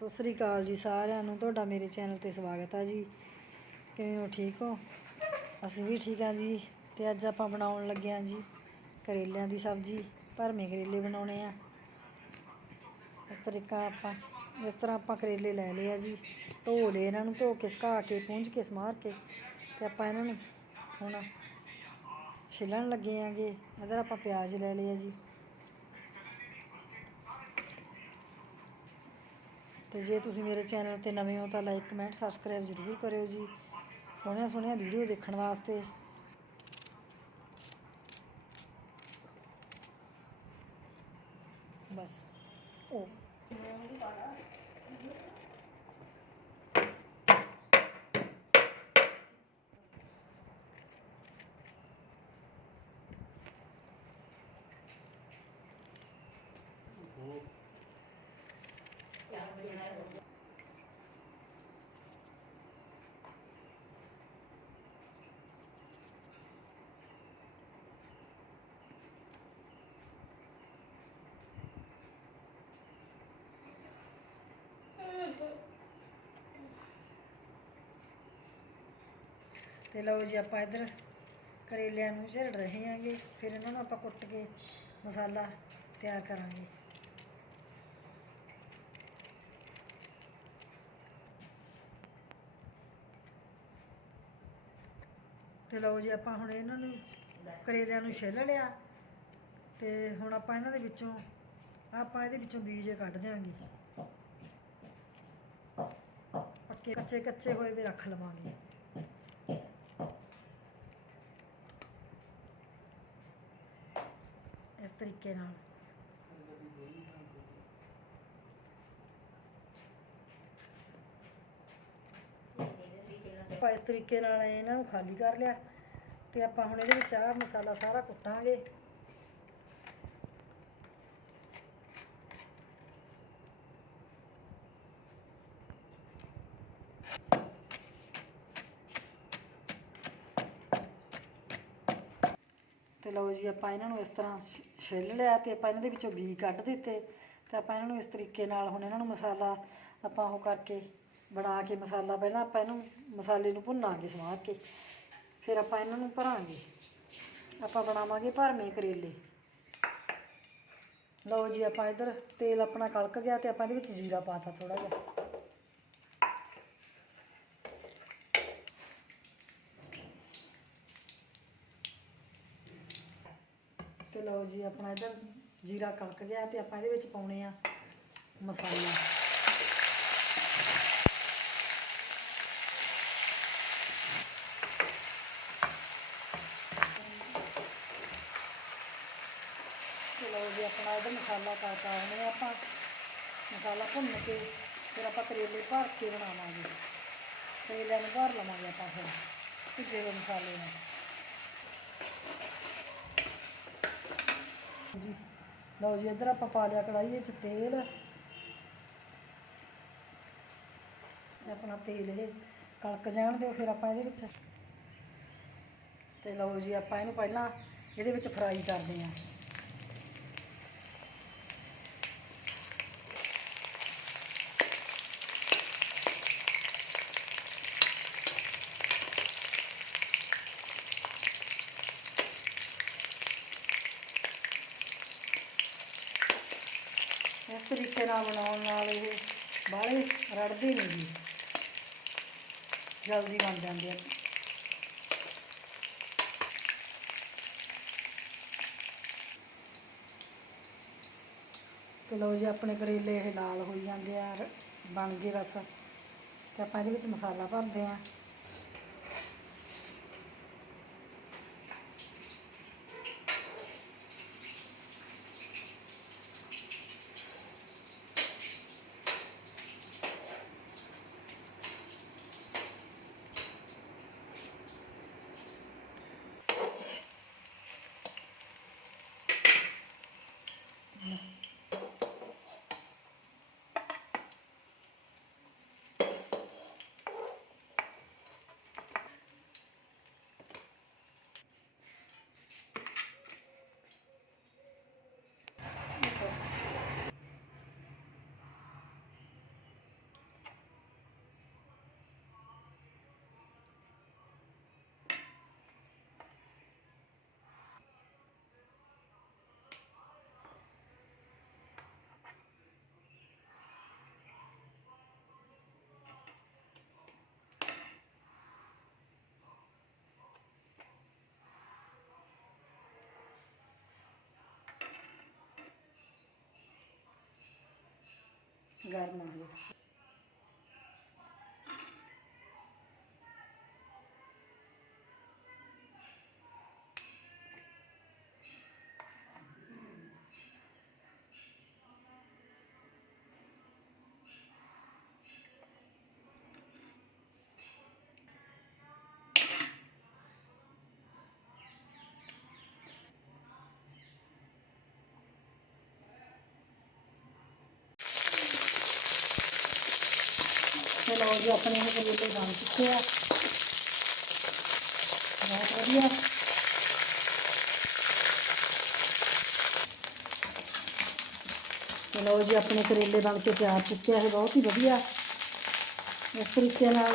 ਸਤਿ ਸ੍ਰੀ ਅਕਾਲ ਜੀ ਸਾਰਿਆਂ ਨੂੰ, ਤੁਹਾਡਾ ਮੇਰੇ ਚੈਨਲ ਤੇ ਸਵਾਗਤ ਹੈ ਜੀ। ਕਿਵੇਂ ਹੋ? ਠੀਕ ਹੋ? ਅਸੀਂ ਵੀ ਠੀਕ ਹਾਂ ਜੀ। ਤੇ ਅੱਜ ਆਪਾਂ ਬਣਾਉਣ ਲੱਗੇ ਹਾਂ ਜੀ ਕਰੇਲਿਆਂ ਦੀ ਸਬਜ਼ੀ ਭਰਮੇ ਕਰੇਲੇ ਬਣਾਉਣੇ ਆ। ਇਸ ਤਰੀਕਾ ਆਪਾਂ ਇਸ ਤਰ੍ਹਾਂ ਆਪਾਂ ਕਰੇਲੇ ਲੈ ਲਏ ਆ ਜੀ, ਧੋ ਲਏ ਇਹਨਾਂ ਨੂੰ, ਧੋ ਕੇ, ਸੁਕਾ ਕੇ, ਪੂੰਝ ਕੇ, ਸਮਾਰ ਕੇ ਤੇ ਆਪਾਂ ਇਹਨਾਂ ਨੂੰ ਹੁਣ ਛਿੱਲਣ ਲੱਗੇ ਆਂਗੇ। ਇਧਰ ਆਪਾਂ ਪਿਆਜ਼ ਲੈ ਲਏ ਆ ਜੀ। ਤੇ ਜੇ ਤੁਸੀਂ ਮੇਰੇ ਚੈਨਲ ਤੇ ਨਵੇਂ ਹੋ ਤਾਂ ਲਾਈਕ, ਕਮੈਂਟ, ਸਬਸਕ੍ਰਾਈਬ ਜ਼ਰੂਰ ਕਰਿਓ ਜੀ। ਸੋਹਣੀਆਂ ਸੋਹਣੀਆਂ ਵੀਡੀਓ ਦੇਖਣ ਵਾਸਤੇ ਬਸ ਉਹ ਤੇ ਲਓ ਜੀ ਆਪਾਂ ਇੱਧਰ ਕਰੇਲਿਆਂ ਨੂੰ ਝੜ ਰਹੇ ਹਾਂਗੇ, ਫਿਰ ਇਹਨਾਂ ਨੂੰ ਆਪਾਂ ਕੁੱਟ ਕੇ ਮਸਾਲਾ ਤਿਆਰ ਕਰਾਂਗੇ। ਤੇ ਲਓ ਜੀ ਆਪਾਂ ਹੁਣ ਇਹਨਾਂ ਨੂੰ ਕਰੇਲਿਆਂ ਨੂੰ ਛਿੱਲ ਲਿਆ ਤੇ ਹੁਣ ਆਪਾਂ ਇਹਨਾਂ ਦੇ ਵਿੱਚੋਂ, ਆਪਾਂ ਇਹਦੇ ਵਿੱਚੋਂ ਬੀਜ ਕੱਢ ਦਿਆਂਗੇ। ਪੱਕੇ, ਕੱਚੇ ਕੱਚੇ ਹੋਏ ਵੀ ਰੱਖ ਲਵਾਂਗੇ। ਇਸ ਤਰੀਕੇ ਨਾਲ। ਆਪਾਂ ਇਸ ਤਰੀਕੇ ਨਾਲ ਇਹਨਾਂ ਨੂੰ ਖਾਲੀ ਕਰ ਲਿਆ ਤੇ ਆਪਾਂ ਹੁਣ ਇਹਦੇ ਵਿੱਚ ਆਹ ਮਸਾਲਾ ਸਾਰਾ ਕੁੱਟਾਂਗੇ। ਤੇ ਲਓ ਜੀ ਆਪਾਂ ਇਹਨਾਂ ਨੂੰ ਇਸ ਤਰ੍ਹਾਂ ਛਿੱਲ ਲਿਆ ਤੇ ਆਪਾਂ ਇਹਨਾਂ ਦੇ ਵਿੱਚੋਂ ਬੀ ਕੱਢ ਦਿੱਤੇ ਤੇ ਆਪਾਂ ਇਹਨਾਂ ਨੂੰ ਇਸ ਤਰੀਕੇ ਨਾਲ ਹੁਣ ਇਹਨਾਂ ਨੂੰ ਮਸਾਲਾ ਆਪਾਂ ਉਹ ਕਰਕੇ ਬਣਾ ਕੇ ਮਸਾਲਾ ਪਹਿਲਾਂ ਆਪਾਂ ਇਹਨੂੰ ਮਸਾਲੇ ਨੂੰ ਭੁੰਨਾਂਗੇ ਸਮਾਰ ਕੇ, ਫਿਰ ਆਪਾਂ ਇਹਨਾਂ ਨੂੰ ਭਰਾਂਗੇ। ਆਪਾਂ ਬਣਾਵਾਂਗੇ ਭਰਵੇਂ ਕਰੇਲੇ। ਲਓ ਜੀ, ਆਪਾਂ ਇੱਧਰ ਤੇਲ ਆਪਣਾ ਕਲਕ ਗਿਆ ਤੇ ਆਪਾਂ ਇਹਦੇ ਵਿੱਚ ਜੀਰਾ ਪਾਤਾ ਥੋੜਾ ਜਿਹਾ। ਤੇ ਲਓ ਜੀ, ਆਪਣਾ ਇੱਧਰ ਜੀਰਾ ਕਲਕ ਗਿਆ ਤੇ ਆਪਾਂ ਇਹਦੇ ਵਿੱਚ ਪਾਉਣੇ ਆ ਮਸਾਲਾ। ਤੇ ਲਓ ਜੀ ਆਪਣਾ ਇਹਦਾ ਮਸਾਲਾ ਕਰਤਾ ਉਹਨੇ ਆਪਾਂ ਮਸਾਲਾ ਭੁੰਨ ਕੇ ਫਿਰ ਆਪਾਂ ਕਰੇਲੇ ਭਰ ਕੇ ਬਣਾਵਾਂਗੇ। ਕਰੇਲਿਆਂ ਨੂੰ ਭਰ ਲਵਾਂਗੇ ਆਪਾਂ ਫਿਰ, ਭੁੱਜੇ ਹੋਏ ਮਸਾਲੇ ਨਾਲ ਜੀ, ਲਓ ਜੀ, ਇੱਧਰ ਆਪਾਂ ਪਾ ਲਿਆ ਕੜਾਹੀ ਵਿੱਚ ਤੇਲ। ਆਪਣਾ ਤੇਲ ਇਹ ਕਲਕ ਜਾਣ ਦਿਓ ਫਿਰ ਆਪਾਂ ਇਹਦੇ ਵਿੱਚ। ਤੇ ਲਓ ਜੀ, ਆਪਾਂ ਇਹਨੂੰ ਪਹਿਲਾਂ ਇਹਦੇ ਵਿੱਚ ਫਰਾਈ ਕਰਦੇ ਹਾਂ। ਇਸ ਤਰੀਕੇ ਨਾਲ ਬਣਾਉਣ ਨਾਲ ਇਹ ਬਾਹਲੇ ਰੜਦੇ ਨਹੀਂ ਜੀ। ਜਲਦੀ ਬਣ ਜਾਂਦੇ ਆ। ਤੇ ਲਓ ਜੀ, ਆਪਣੇ ਕਰੇਲੇ ਇਹ ਲਾਲ ਹੋਈ ਜਾਂਦੇ ਆ, ਬਣ ਗਏ ਬਸ ਤੇ ਆਪਾਂ ਇਹਦੇ ਵਿੱਚ ਮਸਾਲਾ ਭਰਦੇ ਆ। ਗਰਮ ਆ ਜੀ ਚਲੋ ਜੀ, ਆਪਣੇ ਇਹ ਕਰੇਲੇ ਬਣ ਚੁੱਕੇ ਆ। ਬਹੁਤ ਵਧੀਆ। ਚਲੋ ਜੀ, ਆਪਣੇ ਕਰੇਲੇ ਬਣ ਕੇ ਤਿਆਰ ਚੁੱਕੇ ਆ, ਇਹ ਬਹੁਤ ਹੀ ਵਧੀਆ। ਇਸ ਤਰੀਕੇ ਨਾਲ